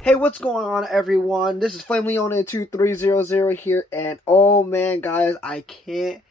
Hey, what's going on, everyone? This is FlameLeone2300 here, and oh man, guys, I can't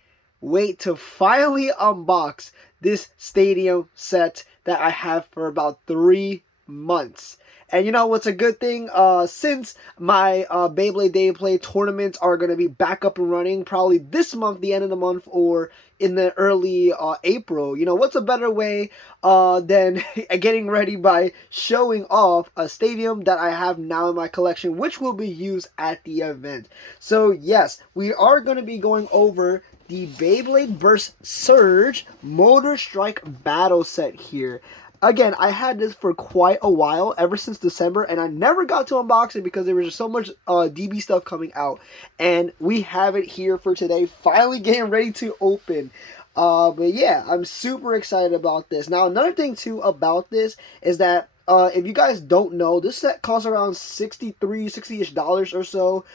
wait to finally unbox this stadium set that I have for about 3 months. And you know what's a good thing? Since my Beyblade Day Play tournaments are going to be back up and running probably this month, the end of the month, or in the early April, you know, what's a better way than getting ready by showing off a stadium that I have now in my collection, which will be used at the event. So yes, we are going to be going over the Beyblade vs. Surge Motor Strike Battle Set here. Again, I had this for quite a while, ever since December, and I never got to unbox it because there was just so much DB stuff coming out. And we have it here for today, finally getting ready to open. But yeah, I'm super excited about this. Now, another thing, too, about this is that if you guys don't know, this set costs around $60-ish or so.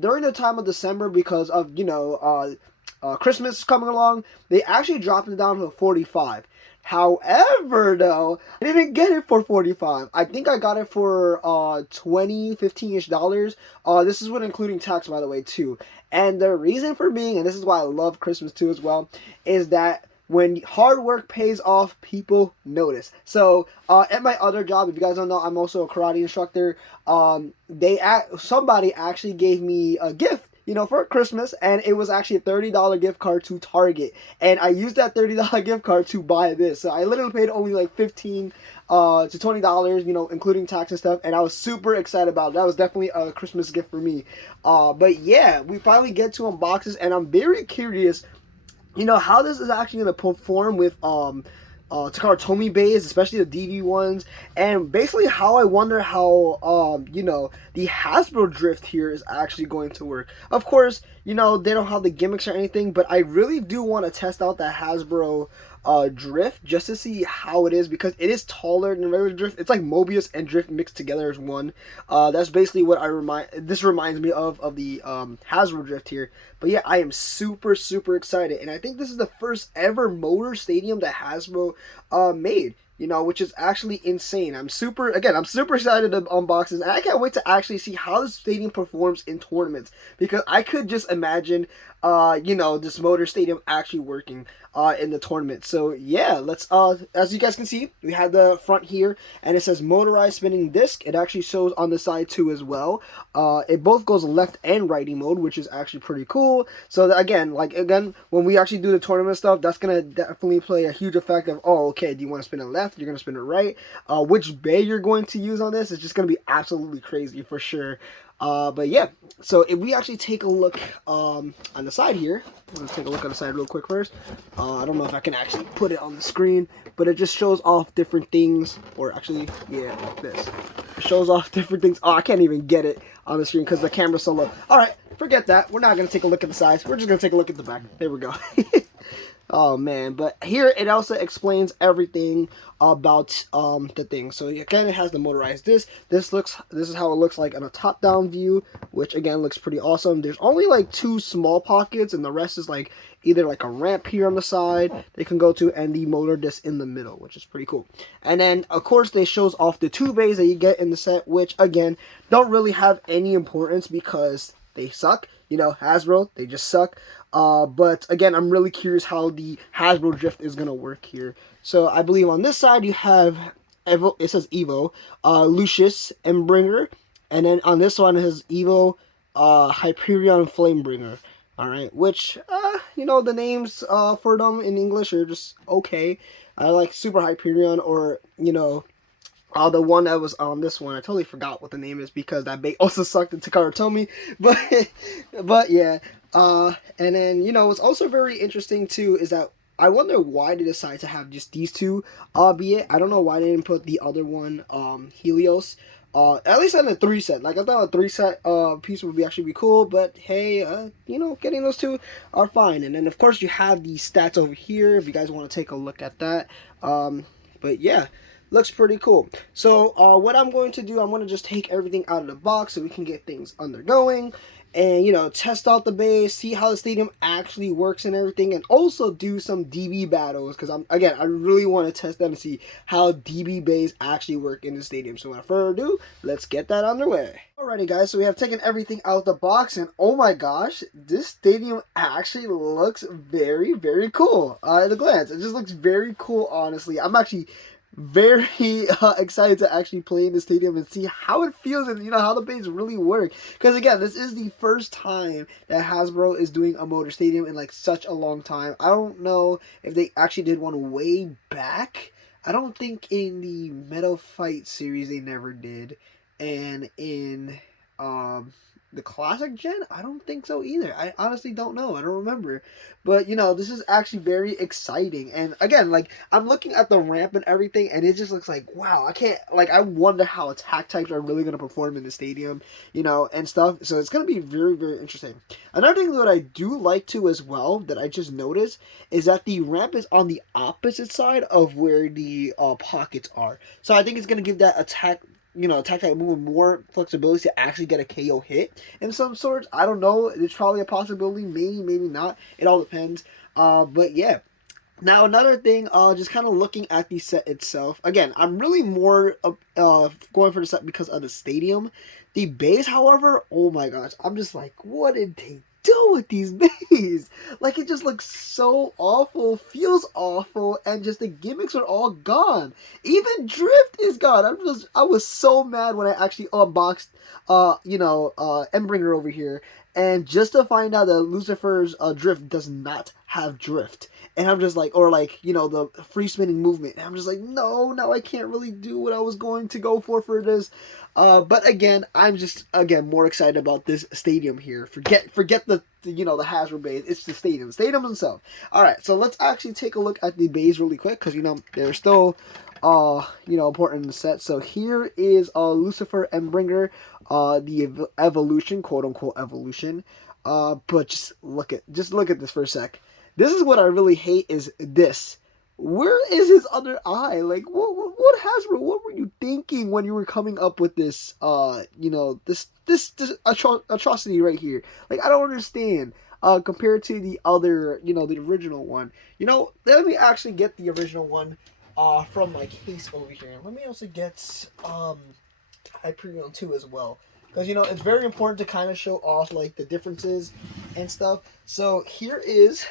During the time of December, because of, you know, Christmas coming along, they actually dropped it down to $45. However, though, I didn't get it for $45. I think I got it for $15-ish. This is with including tax, by the way, too. And the reason for being, and this is why I love Christmas too as well, is that when hard work pays off, people notice. So at my other job, if you guys don't know, I'm also a karate instructor. Somebody actually gave me a gift, you know, for Christmas, and it was actually a $30 gift card to Target, and I used that $30 gift card to buy this. So I literally paid only like $15 to $20, you know, including tax and stuff, and I was super excited about it. That was definitely a Christmas gift for me. But yeah, we finally get to unbox this, and I'm very curious, you know, how this is actually going to perform with Takara Tomy beys, especially the DV ones, and basically how I wonder how you know, the Hasbro drift here is actually going to work. Of course, you know, they don't have the gimmicks or anything, but I really do want to test out the Hasbro drift just to see how it is, because it is taller than regular drift. It's like Mobius and drift mixed together as one. That's basically what this reminds me of the Hasbro drift here. But yeah, I am super excited, and I think this is the first ever motor stadium that Hasbro made, you know, which is actually insane. I'm super excited to unbox this, and I can't wait to actually see how this stadium performs in tournaments, because I could just imagine you know, this motor stadium actually working in the tournament. So yeah, let's as you guys can see, we have the front here, and it says motorized spinning disc. It actually shows on the side too as well. It both goes left and righty mode, which is actually pretty cool. So that, again, when we actually do the tournament stuff, that's gonna definitely play a huge effect of, oh, okay, do you want to spin it left, you're gonna spin it right, which bay you're going to use on this is just gonna be absolutely crazy for sure. But yeah, so if we actually take a look on the side here, let's take a look on the side real quick first. I don't know if I can actually put it on the screen, but it just shows off different things, or actually, yeah, like this. It shows off different things. Oh, I can't even get it on the screen because the camera's so low. Alright, forget that. We're not going to take a look at the sides. We're just going to take a look at the back. There we go. Oh man, but here it also explains everything about the thing. So again, it has the motorized disc. This is how it looks like on a top-down view, which again looks pretty awesome. There's only like 2 small pockets, and the rest is like either like a ramp here on the side they can go to, and the motor disc in the middle, which is pretty cool. And then of course they shows off the 2 bays that you get in the set, which again don't really have any importance because they suck. You know, Hasbro, they just suck. But again, I'm really curious how the Hasbro drift is going to work here. So I believe on this side you have Evo, it says Evo, Lucius Embringer, and then on this one it says Evo, Hyperion Flamebringer. Alright, which, you know, the names for them in English are just okay. I like Super Hyperion, or, you know, the one that was on this one, I totally forgot what the name is because that bait also sucked in Takara Tomy. But yeah. And then, you know, what's also very interesting too is that I wonder why they decided to have just these 2, albeit I don't know why they didn't put the other one, Helios. At least on the 3 set. Like, I thought a 3 set piece would actually be cool, but hey, you know, getting those 2 are fine. And then of course you have the stats over here if you guys want to take a look at that. But yeah, looks pretty cool. So what I'm going to do, I'm going to just take everything out of the box so we can get things undergoing. and, you know, test out the base, see how the stadium actually works and everything, and also do some DB battles, because I really want to test them and see how DB bays actually work in the stadium. So without further ado, let's get that underway. Alrighty guys, so we have taken everything out of the box, and oh my gosh, this stadium actually looks very, very cool. At a glance, it just looks very cool, honestly. I'm actually very excited to actually play in the stadium and see how it feels and, you know, how the bays really work, because again, this is the first time that Hasbro is doing a motor stadium in like such a long time. I don't know if they actually did one way back. I don't think in the Metal Fight series they never did, and in the classic gen, I don't think so either. I honestly don't know. I don't remember. But, you know, this is actually very exciting. And again, like, I'm looking at the ramp and everything, and it just looks like, wow, I wonder how attack types are really going to perform in the stadium, you know, and stuff. So it's going to be very, very interesting. Another thing that I do like to as well, that I just noticed, is that the ramp is on the opposite side of where the pockets are. So I think it's going to give that attack type move more flexibility to actually get a KO hit in some sorts. I don't know. It's probably a possibility. Maybe, maybe not. It all depends. But yeah. Now another thing, just kind of looking at the set itself. Again, I'm really more going for the set because of the stadium. The base, however, oh my gosh, I'm just like, what did they do with these bays? Like, it just looks so awful, feels awful, and just the gimmicks are all gone. Even drift is gone. I was so mad when I actually unboxed Endbringer over here, and just to find out that Lucifer's drift does not have drift. And I'm just like, or like, you know, the free spinning movement. And I'm just like, no, now I can't really do what I was going to go for this. But again, I'm just, again, more excited about this stadium here. Forget the Hasbro bays. It's the stadium themselves. Alright, so let's actually take a look at the bays really quick, because, you know, they're still, important in the set. So here is Lucifer Endbringer, the evolution, quote unquote evolution. But just look at this for a sec. This is what I really hate, is this. Where is his other eye? Like, what Hasbro, what were you thinking when you were coming up with this, this atrocity right here? Like, I don't understand, compared to the other, the original one. You know, let me actually get the original one, from my case over here. Let me also get, Hyperion 2 as well. Because, you know, it's very important to kind of show off, like, the differences and stuff. So, here is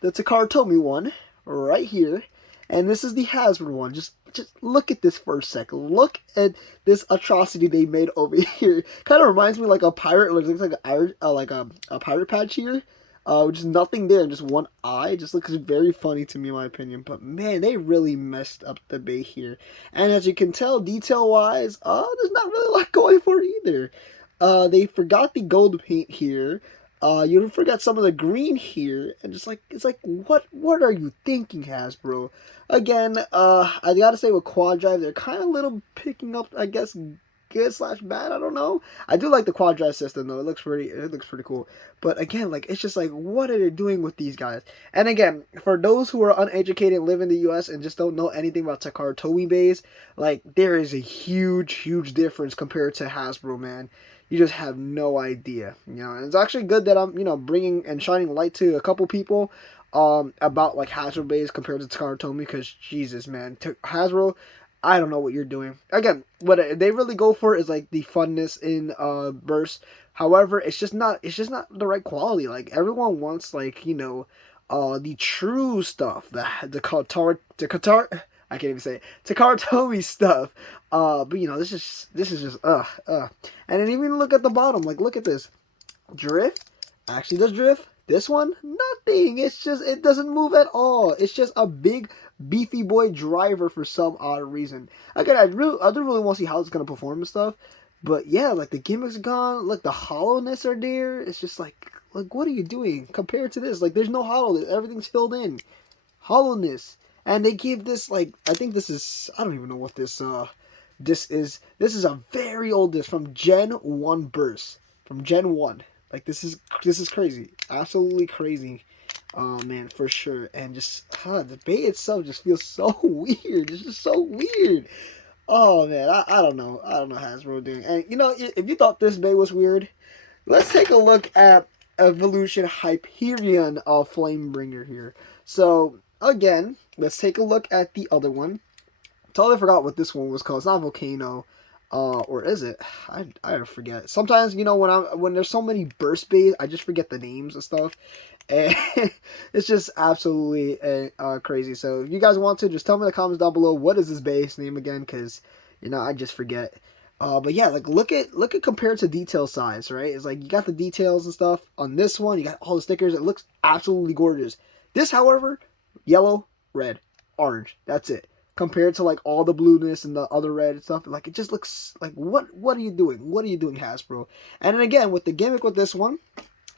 the Takara Tomy one right here, and this is the Hasbro one. Just look at this for a sec. Look at this atrocity they made over here. Kind of reminds me like a pirate. Looks like a pirate patch here, with just nothing there, just one eye. Just looks very funny to me, in my opinion. But man, they really messed up the bay here. And as you can tell, detail wise, there's not really a lot going for it either. They forgot the gold paint here. You forgot some of the green here, and just like, it's like, what are you thinking, Hasbro? Again, I gotta say with Quad Drive, they're kind of little picking up, I guess, good / bad. I don't know. I do like the Quad Drive system though. It looks pretty cool. But again, like, it's just like, what are they doing with these guys? And again, for those who are uneducated and live in the U.S. and just don't know anything about Takara Tomy bays, like, there is a huge difference compared to Hasbro, man. You just have no idea, and it's actually good that I'm, bringing and shining light to a couple people, about like Hasbro bays compared to Takara Tomy, because Jesus, man, Hasbro, I don't know what you're doing. Again, what they really go for is like the funness in burst. However, it's just not the right quality. Like, everyone wants, like, the true stuff, the Qatar. I can't even say it. Takara Tomy stuff. But this is just And then even look at the bottom. Like, look at this. Drift actually does drift. This one, nothing. It's just, it doesn't move at all. It's just a big beefy boy driver for some odd reason. Again, I do really want to see how it's gonna perform and stuff. But yeah, like, the gimmicks gone. Look, the hollowness are there. It's just like, what are you doing compared to this? Like, there's no hollowness. Everything's filled in. Hollowness. And they give this, like, I think this is, I don't even know what this is. This is a very old disc from Gen 1 Burst. From Gen 1. Like, this is crazy. Absolutely crazy. Oh, man, for sure. And just, the bay itself just feels so weird. It's just so weird. Oh, man, I don't know. I don't know how Hasbro doing. And, if you thought this bay was weird, let's take a look at Evolution Hyperion Flamebringer here. So again, let's take a look at the other one. Totally forgot what this one was called. It's not Volcano, or is it? I forget. Sometimes, you know, when there's so many burst bays, I just forget the names and stuff, and it's just absolutely crazy. So if you guys want to, just tell me in the comments down below what is this base name again, because you know I just forget. But yeah, like look at compared to detail size, right? It's like you got the details and stuff on this one. You got all the stickers. It looks absolutely gorgeous. This, however, yellow, red, orange. That's it. Compared to like all the blueness and the other red stuff, like it just looks like what are you doing? What are you doing, Hasbro? And then again with the gimmick with this one,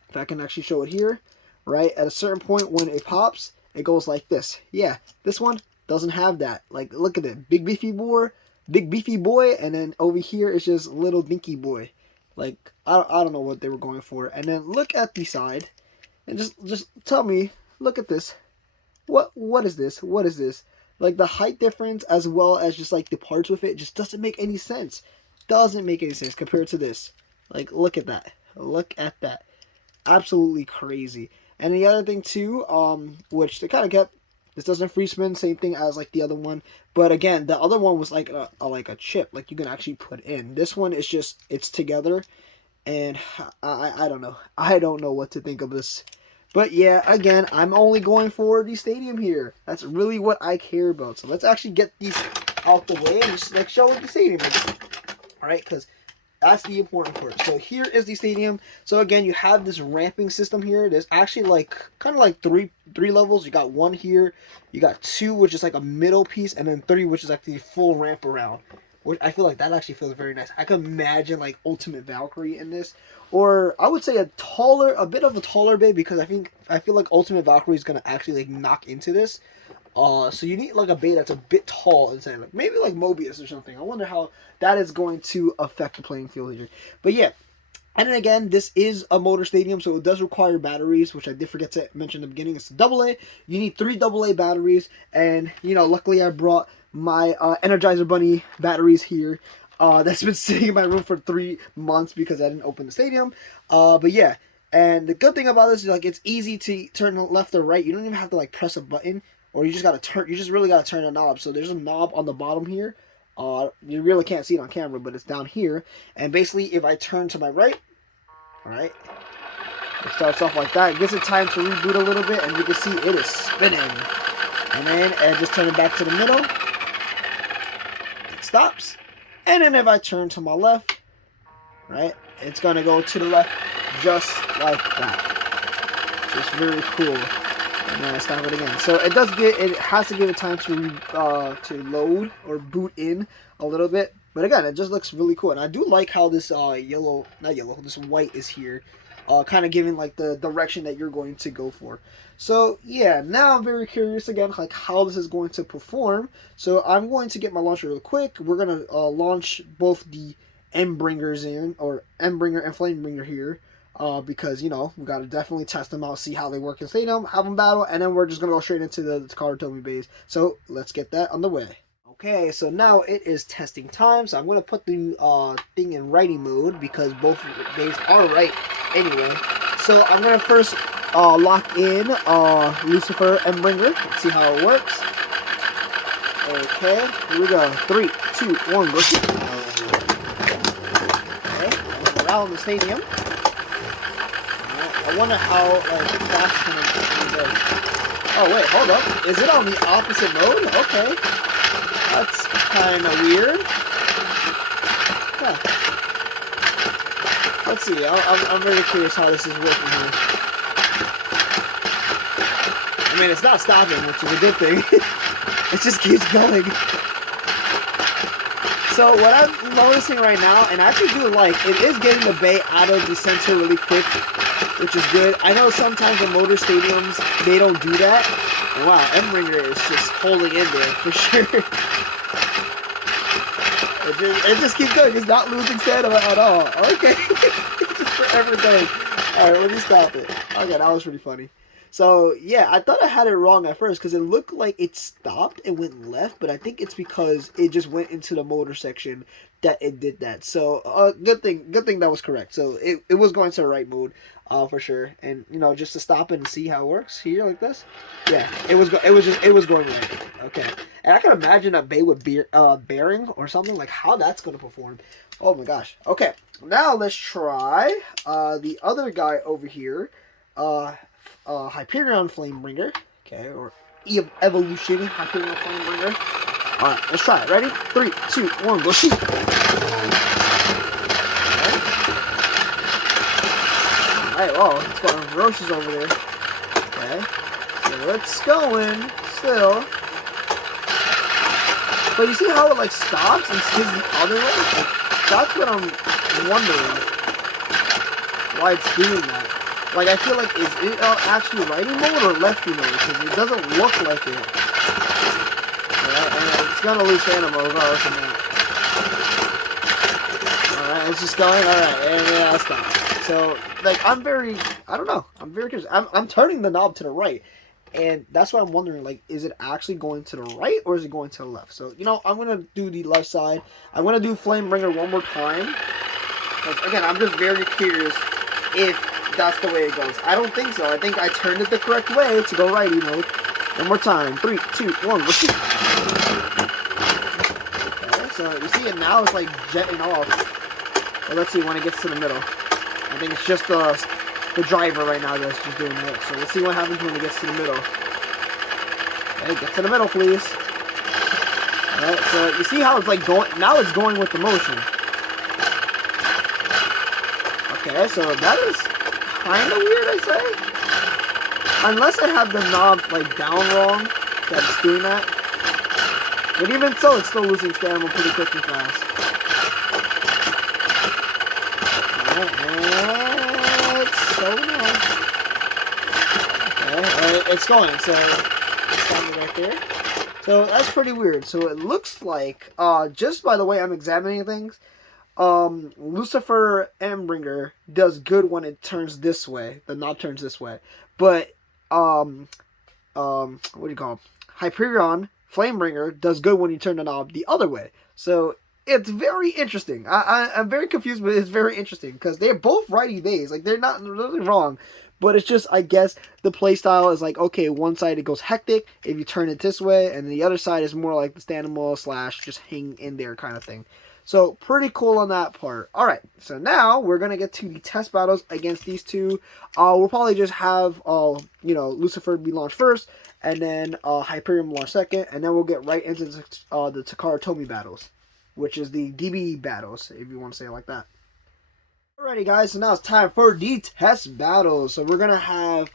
if I can actually show it here, right? At a certain point when it pops, it goes like this. Yeah, this one doesn't have that. Like look at it, big beefy boy, and then over here it's just little dinky boy. Like I don't know what they were going for. And then look at the side, and just tell me, look at this. What is this? What is this? Like the height difference as well as just like the parts with it just doesn't make any sense. Doesn't make any sense compared to this. Like look at that. Look at that. Absolutely crazy. And the other thing too, which they kind of kept, this doesn't free spin, same thing as like the other one. But again, the other one was like a chip, like you can actually put in. This one is just, it's together. And I don't know. I don't know what to think of this. But yeah, again, I'm only going for the stadium here. That's really what I care about. So let's actually get these out the way and just like show the stadium again. Alright, because that's the important part. So here is the stadium. So again, you have this ramping system here. There's actually like kind of like three levels. You got one here, you got two, which is like a middle piece, and then three, which is like the full ramp around. Which I feel like that actually feels very nice. I could imagine like Ultimate Valkyrie in this, or I would say a bit of a taller bay, because I feel like Ultimate Valkyrie is gonna actually like knock into this. So you need like a bay that's a bit tall inside, like maybe like Mobius or something. I wonder how that is going to affect the playing field here. But yeah. And then again, this is a motor stadium, so it does require batteries, which I did forget to mention in the beginning. It's a AA. You need 3 AA batteries, and you know, luckily I brought my Energizer Bunny batteries here. That's been sitting in my room for 3 months because I didn't open the stadium. But yeah, and the good thing about this is like it's easy to turn left or right. You don't even have to like press a button, or you just gotta turn. You just really gotta turn a knob. So there's a knob on the bottom here. You really can't see it on camera, but it's down here. And basically, if I turn to my right, alright, it starts off like that. It gives it time to reboot a little bit, and you can see it is spinning. And then, just turn it back to the middle. It stops. And then if I turn to my left, right, it's going to go to the left just like that. So it's very cool. And then I stop it again. So it has to give it time to load or boot in a little bit. But again, it just looks really cool. And I do like how this this white is here. Kind of giving like the direction that you're going to go for. So yeah, now I'm very curious again, like how this is going to perform. So I'm going to get my launcher real quick. We're going to launch both the Endbringers in, or Endbringer and Flamebringer here. Because, you know, we got to definitely test them out, see how they work in stadium, have them battle, and then we're just going to go straight into the Karatomi bays. So, let's get that on the way. Okay, so now it is testing time, so I'm going to put the thing in righty mode, because both bays are right anyway. So, I'm going to first lock in Lucifer Endbringer, and see how it works. Okay, here we go. 3, 2, 1, go. Okay, around the stadium. I wonder how fast can it go. Oh wait, hold up. Is it on the opposite mode? Okay. That's kind of weird. Huh. Let's see. I'm very curious how this is working here. I mean, it's not stopping, which is a good thing. It just keeps going. So what I'm noticing right now, and I actually do like, it is getting the bay out of the center really quick, which is good. I know sometimes in motor stadiums, they don't do that. Wow, Endbringer is just holding in there for sure. It just keeps going. It's not losing stamina at all. Okay. Just forever going. Alright, let me stop it. Okay, that was pretty funny. So yeah, I thought I had it wrong at first because it looked like it stopped and went left, but I think it's because it just went into the motor section that it did that. So good thing that was correct. So it was going to the right mode, for sure. And you know, just to stop it and see how it works here like this. Yeah, it was going right. Okay, and I can imagine a bay with bearing or something, like how that's going to perform. Oh my gosh. Okay, now let's try the other guy over here. Hyperion Flamebringer. Okay, or Evolution Hyperion Flamebringer. Alright, let's try it. Ready? 3, 2, 1, go shoot! Alright, whoa, it's got ferocious over there. Okay, so it's going still. But you see how it like stops and skids the other way? Like, that's what I'm wondering. Why it's doing that. Like, I feel like, is it actually righty mode or lefty mode? Because it doesn't look like it. Alright, and it's gonna lose animal regardless of that. Alright, it's just going. Alright, and yeah, stop. So, like, I don't know. I'm very curious. I'm turning the knob to the right. And that's what I'm wondering, like, is it actually going to the right or is it going to the left? So, you know, I'm going to do the left side. I'm going to do Flamebringer one more time. Because, again, I'm just very curious if that's the way it goes. I don't think so. I think I turned it the correct way to go righty mode. One more time. 3, 2, 1, go shoot. Okay, so you see it now, it's like jetting off. Well, let's see when it gets to the middle. I think it's just the driver right now that's just doing that. So let's see what happens when it gets to the middle. Okay, get to the middle, please. Alright, so you see how it's like going, now it's going with the motion. Okay, so that is kind of weird, I say. Unless I have the knob like down wrong, that it's doing that. But even so, it's still losing stamina pretty quick and fast. Alright, and it's so nice. Okay, it's going, so it's standing right there. So that's pretty weird. So it looks like, just by the way I'm examining things, Lucifer Endbringer does good when it turns this way. The knob turns this way. But, what do you call it? Hyperion Flamebringer does good when you turn the knob the other way. So, it's very interesting. I'm very confused, but it's very interesting. Because they're both righty bays. Like, they're not really wrong. But it's just, I guess, the playstyle is like, okay, one side it goes hectic if you turn it this way. And the other side is more like the stand-and-maul / just hang in there kind of thing. So, pretty cool on that part. Alright, so now we're going to get to the test battles against these two. We'll probably just have, you know, Lucifer be launched first, and then Hyperion launch second, and then we'll get right into the Takara Tomy battles, which is the DB battles, if you want to say it like that. Alrighty, guys, so now it's time for the test battles. So, we're going to have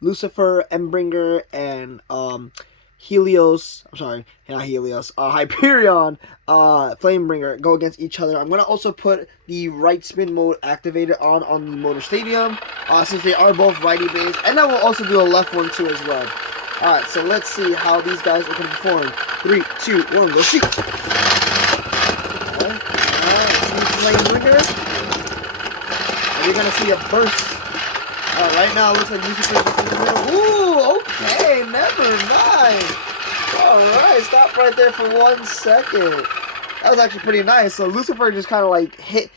Lucifer, Endbringer, and Helios, I'm sorry, not Helios, Hyperion, Flamebringer go against each other. I'm going to also put the right spin mode activated on the Motor Stadium, since they are both righty bays, and then we'll also do a left one too as well. Alright, so let's see how these guys are going to perform. 3, 2, 1, go shoot! Alright, Flamebringer. And you're going to see a burst. Right now it looks like Lucifer's just in the middle. Ooh, okay, never mind. Alright, stop right there for 1 second. That was actually pretty nice. So Lucifer just kind of like hit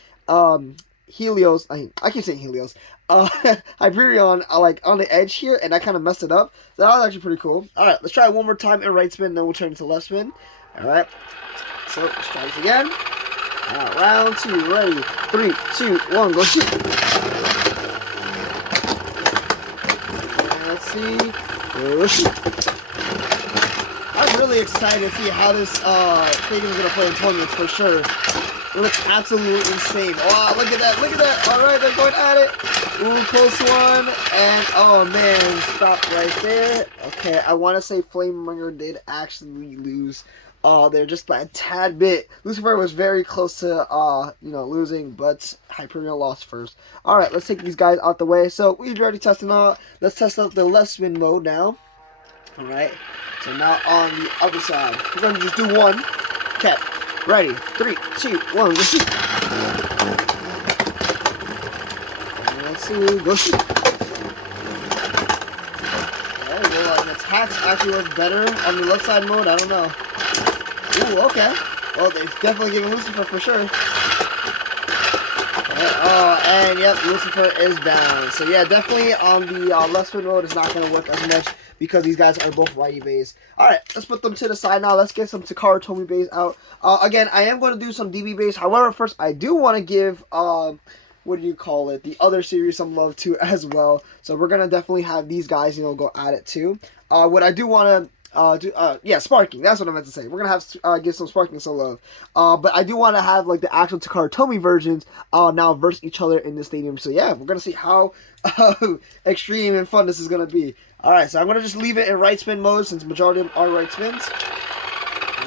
Helios. I keep saying Helios. Hyperion like on the edge here, and I kind of messed it up. So that was actually pretty cool. Alright, let's try it one more time in right spin, then we'll turn it to left spin. Alright, so let's try this again. Alright, round 2, ready. 3, 2, 1, go shoot. See, I'm really excited to see how this thing is gonna play in tournaments for sure. It looks absolutely insane. Wow, look at that, look at that. Alright, they're going at it. Ooh, close one. And oh man, stop right there. Okay, I wanna say Flamebringer did actually lose there just by a tad bit. Lucifer was very close to you know, losing, but Hyperion lost first. Alright, let's take these guys out the way. So we've already tested out. Let's test out the left spin mode now. Alright. So now on the other side. We're gonna just do one. Okay. Ready. 3, 2, 1, go shoot. And let's see, go shoot. well, the attacks actually work better on the left side mode. I don't know. Ooh, okay. Well, they've definitely given Lucifer for sure. Oh, and yep, Lucifer is down. So yeah, definitely on the left spin mode is not going to work as much because these guys are both righty beys. Alright, let's put them to the side now. Let's get some Takara Tomy beys out. Again, I am going to do some DB beys. However, first I do want to give, what do you call it, the other series some love too as well. So we're going to definitely have these guys, you know, go at it too. What I do want to yeah, sparking. That's what I meant to say. We're gonna have give some sparking some love. But I do want to have like the actual Takara Tomy versions now versus each other in the stadium. So yeah, we're gonna see how extreme and fun this is gonna be. All right, so I'm gonna just leave it in right spin mode since majority of them are right spins.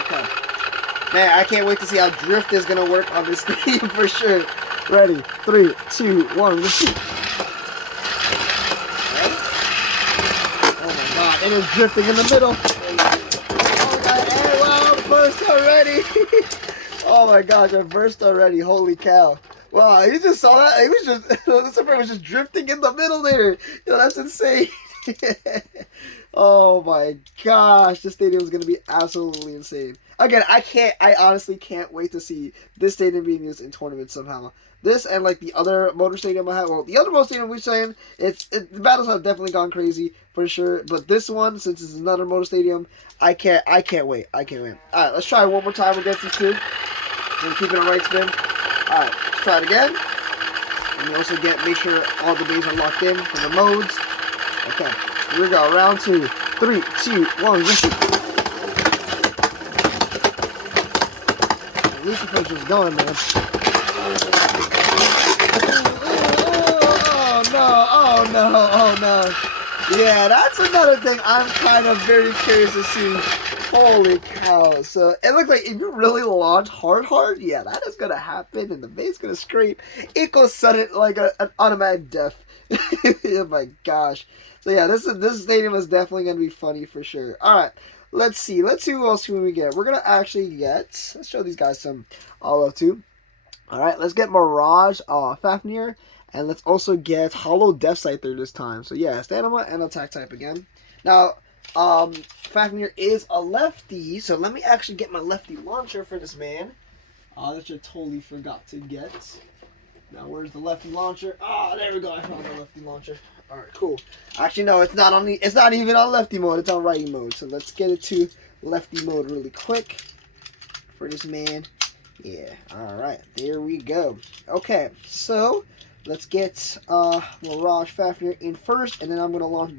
Okay, man, I can't wait to see how drift is gonna work on this stadium for sure. Ready? 3, 2, 1, let's shoot. And it's drifting in the middle. Oh my god, and wow, burst already. Oh my gosh, I burst already. Holy cow. Wow, you just saw that? It was just, Lucifer was just drifting in the middle there. Yo, that's insane. Oh my gosh, this stadium is going to be absolutely insane. Again, I honestly can't wait to see this stadium being used in tournaments somehow. This and like the other motor stadium I have, well, the other motor stadium we're saying, the battles have definitely gone crazy for sure. But this one, since it's another motor stadium, I can't wait. I can't wait. All right, let's try one more time against these two. And keep it on right spin. All right, let's try it again. And you also make sure all the beys are locked in for the modes. Okay, here we go. Round 2, 3, 2, 1. Lucifer's just going, man. Oh no. Yeah, that's another thing I'm kind of very curious to see. Holy cow. So it looks like if you really launch hard, yeah, that is gonna happen and the base gonna scrape. It goes sudden like an automatic death. Oh my gosh. So yeah, this stadium is definitely gonna be funny for sure. Alright. Let's see who else can we get. We're gonna actually get, let's show these guys some love too. Alright, let's get Mirage Fafnir. And let's also get Hollow Death Scyther this time. So yeah, Stamina and attack type again. Now, Fafnir is a lefty, so let me actually get my lefty launcher for this man. That I totally forgot to get. Now where's the lefty launcher? Oh, there we go. I found the lefty launcher. Alright, cool. Actually no, it's not even on lefty mode, it's on righty mode. So let's get it to lefty mode really quick for this man. Yeah, alright, there we go. Okay, so let's get Mirage Fafnir in first, and then I'm going to launch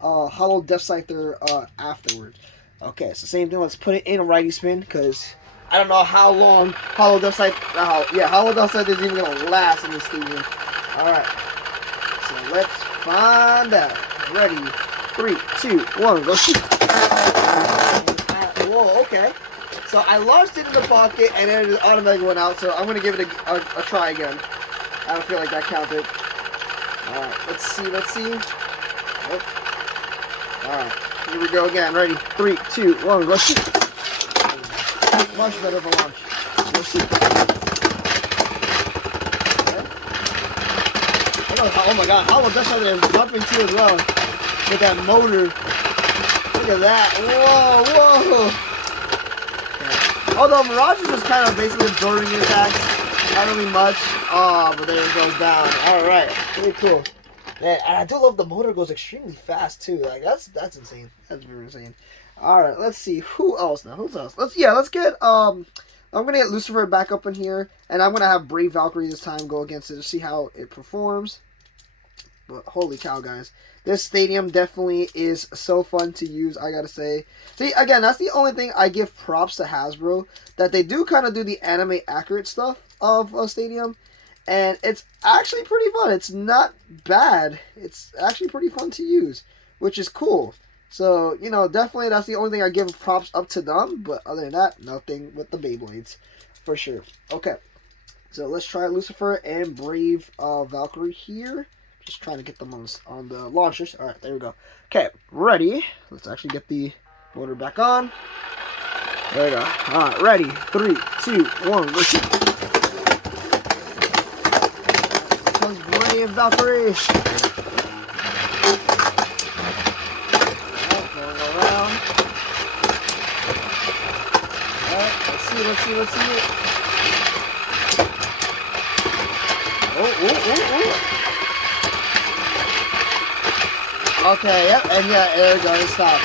Hollow Death Scyther afterwards. Okay, so same thing. Let's put it in a righty spin, because I don't know how long Hollow Death Scyther, Hollow Death Scyther is even going to last in this stadium. Alright, so let's find out. Ready, 3, 2, 1, go shoot. Whoa, okay. So I launched it in the pocket, and then it automatically went out, so I'm going to give it a try again. I don't feel like that counted. Alright, let's see. Oh. Alright, here we go again. Ready? 3, 2, 1, go shoot. Much better of a launch. Go shoot. Okay. Oh my god, Hollow Death Scyther is jumping too as well. With that motor. Look at that. Whoa. Okay. Although Mirage is just kind of basically absorbing your attacks. Not really much. Oh, but there it goes down. Alright. Pretty cool. Man, and I do love the motor goes extremely fast too. Like that's insane. That's very insane. Alright, let's see. Who else now? Who's else? Let's get I'm gonna get Lucifer back up in here. And I'm gonna have Brave Valkyrie this time go against it to see how it performs. But holy cow, guys. This stadium definitely is so fun to use, I gotta say. See, again, that's the only thing I give props to Hasbro. That they do kind of do the anime accurate stuff of a stadium. And it's actually pretty fun. It's not bad. It's actually pretty fun to use, which is cool. So, you know, definitely that's the only thing I give props up to them. But other than that, nothing with the Beyblades, for sure. Okay, so let's try Lucifer and Brave Valkyrie here. Just trying to get them on the launchers. All right, there we go. Okay, ready. Let's actually get the motor back on. There we go. All right, ready. 3, 2, 1, go shoot. Brave Valkyrie. Alright, let's see. Oh. Okay, yep, and yeah, there we go, it stopped.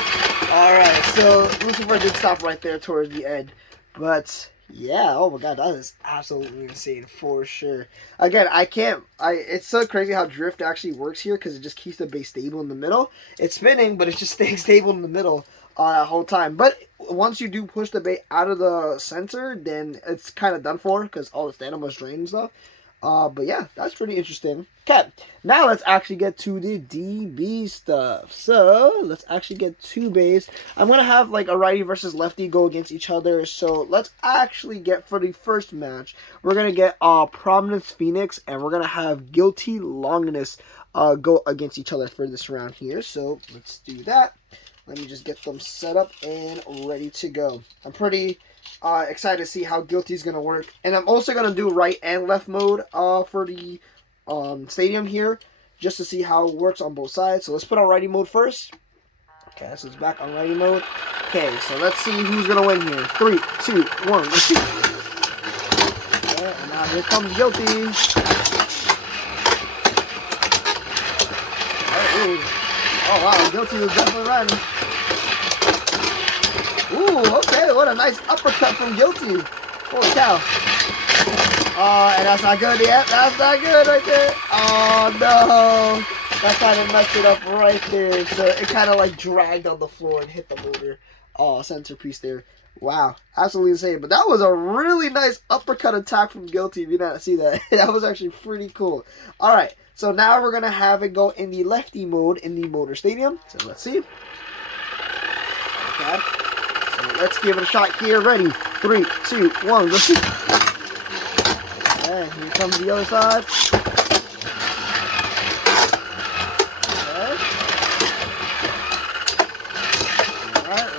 Alright, so Lucifer did stop right there towards the end. But yeah, oh my god, that is absolutely insane for sure. Again, it's so crazy how drift actually works here because it just keeps the base stable in the middle. It's spinning, but it's just staying stable in the middle that whole time. But once you do push the bait out of the center, then it's kind of done for because all the stand-up must drain and stuff. But yeah, that's pretty interesting. Okay, now let's actually get to the DB stuff. So let's actually get 2 bays. I'm gonna have like a righty versus lefty go against each other. So let's actually get, for the first match, we're gonna get Prominence Phoenix, and we're gonna have Guilty Longinus go against each other for this round here. So let's do that. Let me just get them set up and ready to go. I'm pretty excited to see how Guilty is going to work. And I'm also going to do right and left mode for the stadium here, just to see how it works on both sides. So let's put on righty mode first. Okay, so it's back on righty mode. Okay, so let's see who's going to win here. 3, 2, 1, let's see. Okay, and now here comes Guilty. Oh wow, Guilty was definitely running. Ooh, okay, what a nice uppercut from Guilty. Holy cow. And that's not good yet. That's not good right there. Oh no. That kind of messed it up right there. So it kind of like dragged on the floor and hit the motor centerpiece there. Wow, absolutely insane. But that was a really nice uppercut attack from Guilty, if you didn't see that. That was actually pretty cool. Alright, so now we're going to have it go in the lefty mode in the Motor Stadium. So let's see. Okay. So let's give it a shot here. Ready? 3, 2, 1, let's see. And here comes the other side.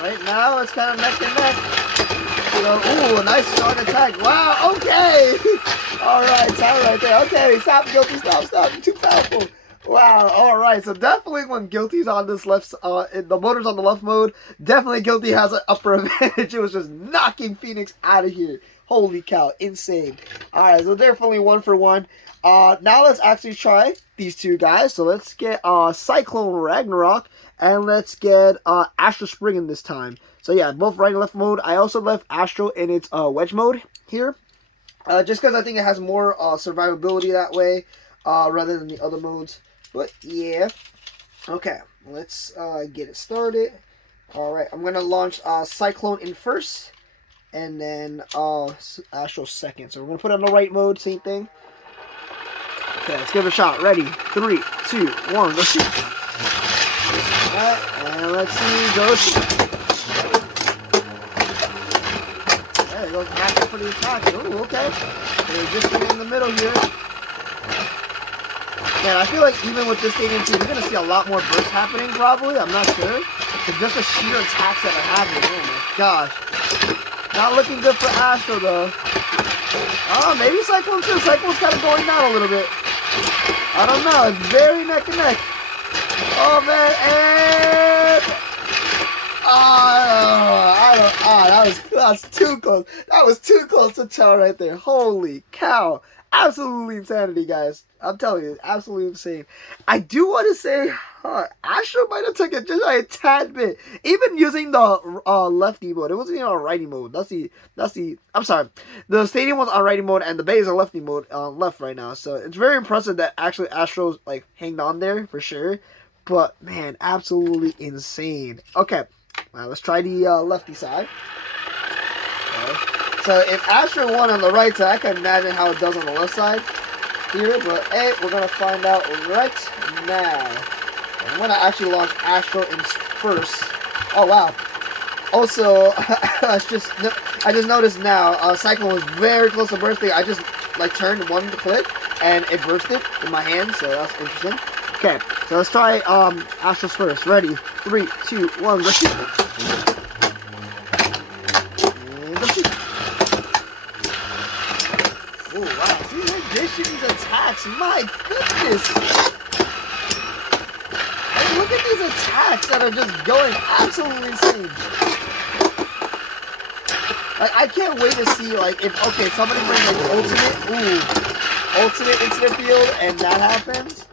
Right now, it's kind of neck and neck. So, ooh, a nice strong attack. Wow, okay. All right, time right there. Okay, stop, Guilty, stop. You're too powerful. Wow, all right. So definitely when Guilty's on this left, the motor's on the left mode, definitely Guilty has an upper advantage. It was just knocking Phoenix out of here. Holy cow, insane. All right, so definitely 1 for 1. Now let's actually try these two guys. So let's get Cyclone Ragnarok. And let's get Astro Spriggan this time. So yeah, both right and left mode. I also left Astro in its wedge mode here. Just because I think it has more survivability that way rather than the other modes. But yeah. Okay, let's get it started. Alright, I'm going to launch Cyclone in first. And then Astro second. So we're going to put it on the right mode, same thing. Okay, let's give it a shot. Ready? 3, 2, 1, let's see. Alright, and let's see, goes. There it goes back for the attack. Ooh, okay. They're just in the middle here. Man, I feel like even with this stadium too, we're going to see a lot more bursts happening probably. I'm not sure. It's just the sheer attacks that are happening. Oh my gosh. Not looking good for Astro though. Oh, maybe Cyclone too. Cyclone's kind of going down a little bit. I don't know. It's very neck and neck. Oh man, and that was too close. That was too close to tell right there. Holy cow. Absolutely insanity, guys. I'm telling you, absolutely insane. I do want to say, Astro might have took it just like a tad bit. Even using the lefty mode. It wasn't even on righty mode. I'm sorry. The stadium was on righty mode and the bays are lefty mode left right now. So it's very impressive that actually Astro's like hanged on there for sure. But man, absolutely insane. Okay, now let's try the lefty side. Okay. So if Astro won on the right side, I can imagine how it does on the left side here. But hey, we're gonna find out right now. I'm gonna actually launch Astro in first. Oh wow. Also, I just noticed now, Cyclone was very close to bursting. I just like turned one click and it bursted in my hand, so that's interesting. Okay, so let's try Astro's first. Ready? 3, 2, 1, let's shoot. And let's shoot. Oh wow, see how these attacks, my goodness! Hey, look at these attacks that are just going absolutely insane. Like, I can't wait to see, like, if, okay, somebody brings, like, ultimate into the field, and that happens,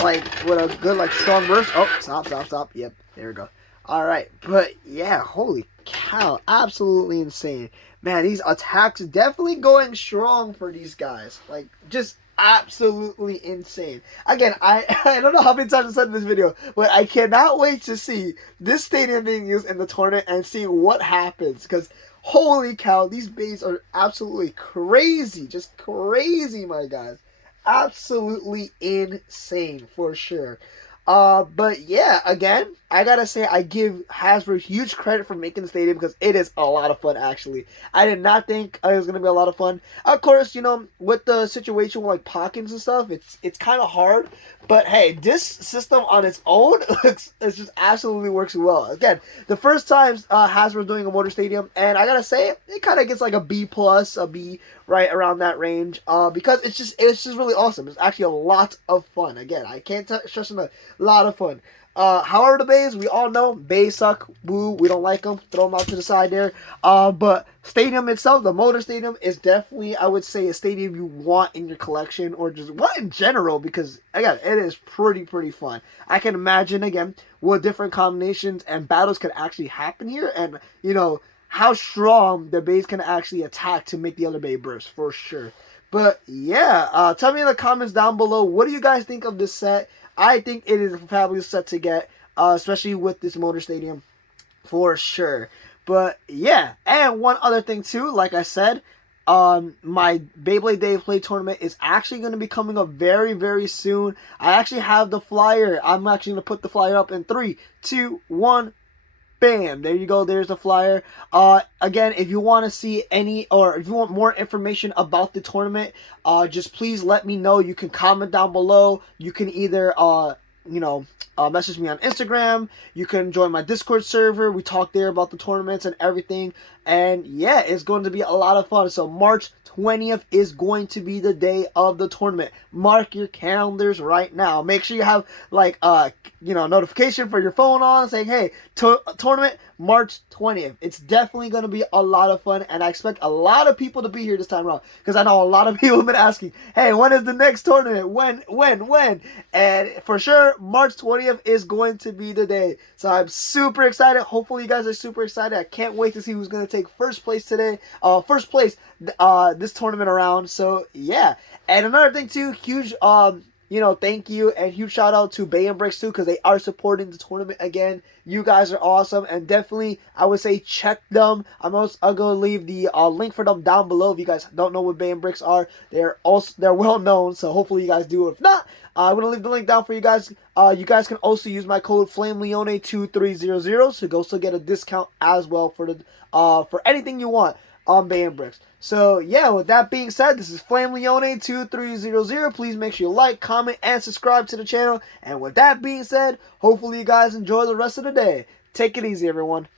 like, with a good, like, strong burst. Oh, stop. Yep, there we go. Alright, but, yeah, holy cow, absolutely insane. Man, these attacks definitely going strong for these guys. Like, just absolutely insane. Again, I don't know how many times I said in this video, but I cannot wait to see this stadium being used in the tournament and see what happens. Because, holy cow, these bays are absolutely crazy. Just crazy, my guys. Absolutely insane, for sure. But yeah, again, I gotta say, I give Hasbro huge credit for making the stadium because it is a lot of fun, actually. I did not think it was gonna be a lot of fun. Of course, you know, with the situation with, like, pockets and stuff, it's kind of hard. But hey, this system on its own, it just absolutely works well. Again, the first time Hasbro's doing a motor stadium, and I gotta say, it kind of gets like a B+, a B, right around that range. Because it's just really awesome. It's actually a lot of fun. Again, I can't stress enough, a lot of fun. However, the bays, we all know, bays suck, boo, we don't like them, throw them out to the side there. But stadium itself, the motor stadium, is definitely, I would say, a stadium you want in your collection, or just want in general, because, again, it is pretty fun. I can imagine, again, what different combinations and battles could actually happen here, and, you know, how strong the bays can actually attack to make the other bay burst, for sure. But, yeah, tell me in the comments down below, what do you guys think of this set? I think it is a fabulous set to get, especially with this motor stadium, for sure. But yeah, and one other thing too, like I said, my Beyblade Day of Play tournament is actually going to be coming up very soon. I actually have the flyer. I'm actually going to put the flyer up in 3, 2, 1. Bam, there you go, there's the flyer. Again, if you want to see any, or if you want more information about the tournament, just please let me know. You can comment down below. You can either message me on Instagram. You can join my Discord server. We talk there about the tournaments and everything. And yeah, it's going to be a lot of fun. So March 20th is going to be the day of the tournament. Mark your calendars right now. Make sure you have, like, notification for your phone on saying, hey, tournament March 20th. It's definitely going to be a lot of fun, and I expect a lot of people to be here this time around, because I know a lot of people have been asking, hey, when is the next tournament? When? And for sure, March 20th is going to be the day. So I'm super excited. Hopefully you guys are super excited. I can't wait to see who's going to take first place today. This tournament around. So yeah. And another thing too, huge thank you and huge shout out to Bay and Bricks too, because they are supporting the tournament again. You guys are awesome, and definitely I would say check them. I'm going to leave the link for them down below. If you guys don't know what Bay and Bricks are, they're well known, so hopefully you guys do. If not, I'm going to leave the link down for you guys. You guys can also use my code FlameLeone2300 to also get a discount as well for anything you want on Bay and Bricks. So yeah, with that being said, this is FlameLeone2300. Please make sure you like, comment, and subscribe to the channel. And with that being said, hopefully you guys enjoy the rest of the day. Take it easy, everyone.